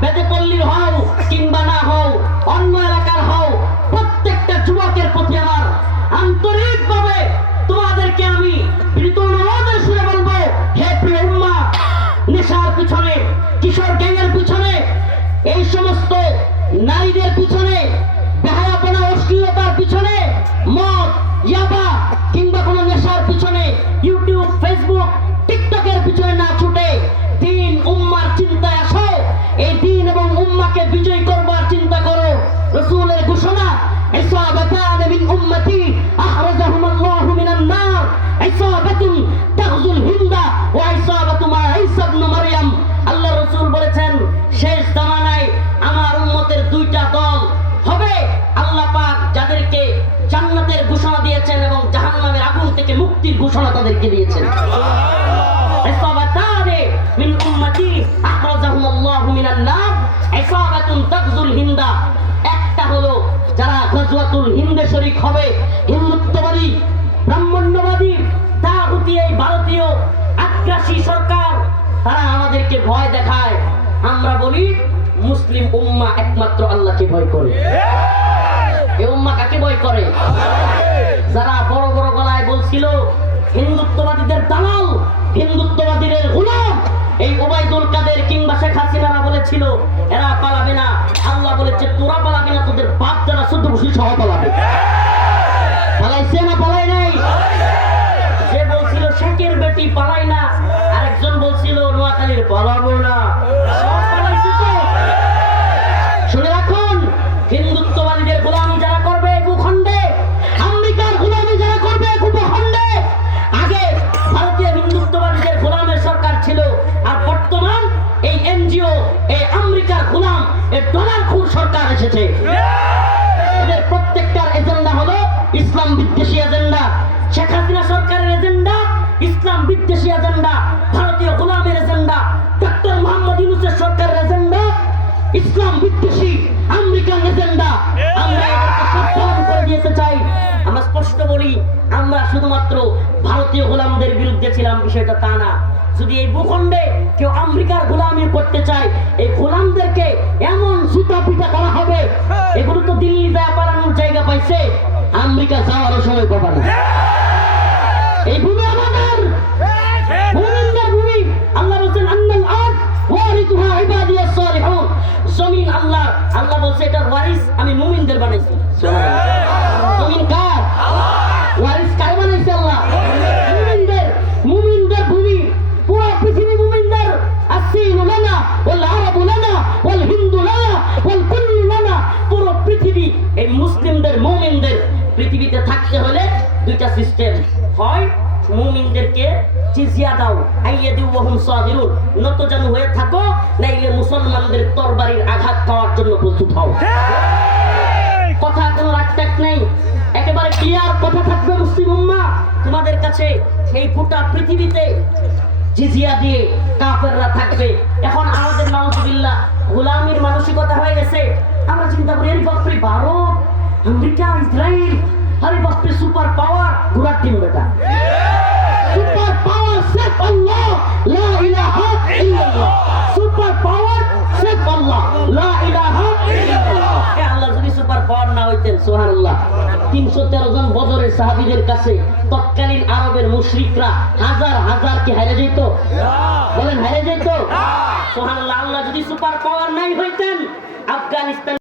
বেদেপল্লীর হও কিংবা না হও, অন্য এলাকার হও, প্রত্যেকটা যুবকের প্রতি আমার আন্তরিকভাবে তোমাদেরকে আমি প্রীত অনুরোধের বলব, হে প্রিয় উম্মা, নেশার পিছনে, কিশোর গ্যাংয়ের পিছনে, এই সমস্ত নারীদের পিছনে, বেহায়াপনা, অশ্লীলতার পিছনে, মদ, ইয়াবা কিংবা কোনো নেশার পিছনে, ইউটিউব, ফেসবুক ঘোষণা ইসাবাতান মিন উম্মতি আখরাজাহুম আল্লাহু মিনান নার। ইসাবাতুন তাগজুল হিন্দা ওয়া ইসাবাতু মা ঈসা ইবনে মারইয়াম আল্লাহ রাসূল বলেছেন শেষ জামানায় আমার উম্মতের দুইটা দল হবে। আল্লাহ পাক যাদেরকে জান্নাতের ঘোষণা দিয়েছেন এবং জাহান্নামের আগুন থেকে মুক্তির ঘোষণা তাদেরকে দিয়েছেন। ইসাবাতানে মিন উম্মতি আখরাজাহুম আল্লাহু মিনান নার। ইসাবাতুন তাগজুল হিন্দা হলো যারা গজওয়াতুল হিন্দে শরীক হবে হিন্দুত্ববাদী ব্রাহ্মণ্যবাদী তাগুতি এই ভারতীয় আগ্রাসী সরকার তারা আমাদেরকে ভয় দেখায়। আমরা বলি মুসলিম উম্মা একমাত্র আল্লাহকে ভয় করে। এই উম্মা কাকে ভয় করে? যারা বড় বড় গলায় বলছিল হিন্দুত্ববাদীদের দালাল হিন্দুত্ববাদীদের গোলাম এই ওবায়দুল কাদের কিংবা শেখ হাসিনারা বলেছিল এরা পালাবে না। পালাবি না তোদের বাপ যারা শুদ্ধ বসি সহ পালাবে পালাইছে না পালাই নাই? যে বলছিল শেখের বেটি পালাই না। আরেকজন বলছিল, নোয়াখালীর পালাবো না। করবে ভূখণ্ডে, আমেরিকার গোলামি আগে ভারতীয় গোলামের সরকার ছিল, আর এই এনজিও এই আমেরিকার গোলাম এই ডলার খুন সরকার এসেছে। এদের প্রত্যেকটার ইসলাম বিদ্বেষী আমেরিকান এজেন্ডা। আমরা এদেরকে সাবধান করে দিতে চাই। আমরা স্পষ্ট বলি আমরা শুধুমাত্র ভারতীয় গোলামদের বিরুদ্ধে ছিলাম বিষয়টা তা না। যদি এই ভূখণ্ডে কেউ আমেরিকার গোলামি করতে চায় এই গোলামদেরকে এমন সুতা পিঠা করা হবে। এগুলো তো দিল্লি যা পালানোর জায়গা পাইছে আমেরিকা যাওয়ারও সময় পাবে না। বলছে এটা ওয়ারিস আমি মুমিনদের বানাইছি। জমিন কার? ওয়ারিস কার বানাইছে আল্লাহ? মুমিনদের মুমিনদের ভূমি। পুরো পৃথিবী মুমিনদের। আসিনু লানা ওয়াল আরাবু লানা ওয়াল হিন্দু লানা ওয়াল কুল্লু লানা। পুরো পৃথিবী এই মুসলিমদের মুমিনদের পৃথিবীতে থাকতে হলে দুইটা সিস্টেম হয়। মুমিনদেরকে জিজিয়া দাও। আইয়া দিউ ওহুম সাদিরুন নত জানু হয়ে থাকো নাইলে মুসলমানদের তরবারির আঘাত পাওয়ার জন্য প্রস্তুত হও। কথা কোনো রাগটাক নেই। একেবারে ক্লিয়ার কথা থাকবে মুসলিম উম্মা। তোমাদের কাছে এই গোটা পৃথিবীতে জিজিয়া দিয়ে কাফেররা থাকবে। এখন আমাদের নাউজুবিল্লাহ গোলামির মানসিকতা হয়ে গেছে। আমরা চিন্তা করি আরে বাপরে ভারত আমেরিকা ইসরায়েল আরে বাপরে সুপার পাওয়ার ঘোড়ার ডিম বেটা। হইতেন সুবহানাল্লাহ 313 জন বদরের সাহাবিদের কাছে তৎকালীন আরবের মুশরিকরা হাজার হাজার কি হেরে যেত? বলেন হেরে যেত? সোহানুল্লাহ আল্লাহ যদি সুপার পাওয়ার নাই হইতেন আফগানিস্তান